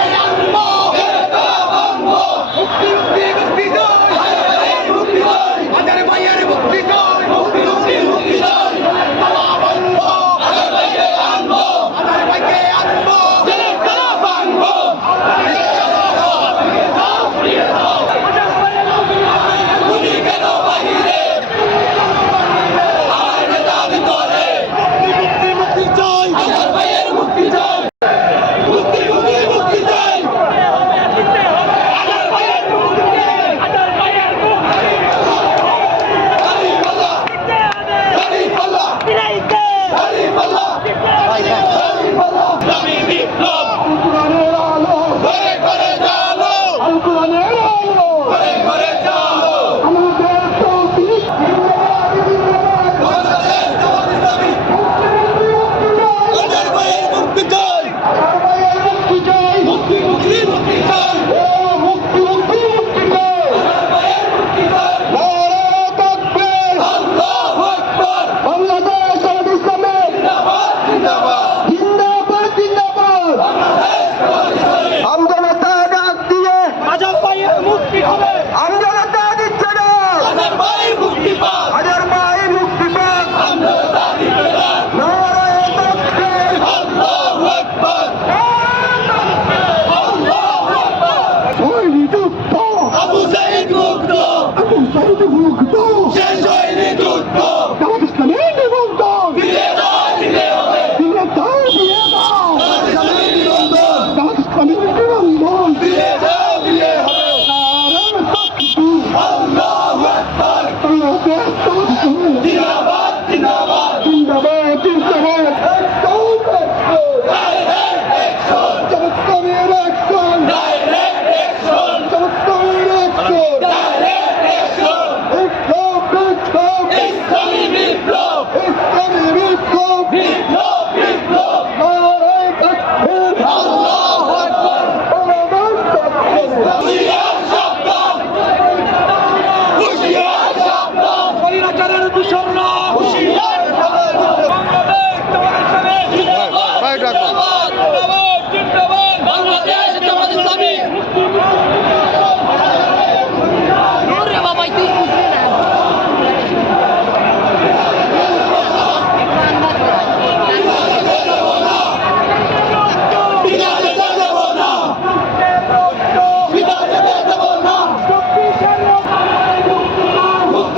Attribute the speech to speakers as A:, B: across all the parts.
A: Get out of the ball!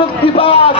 A: মুক্তি পাক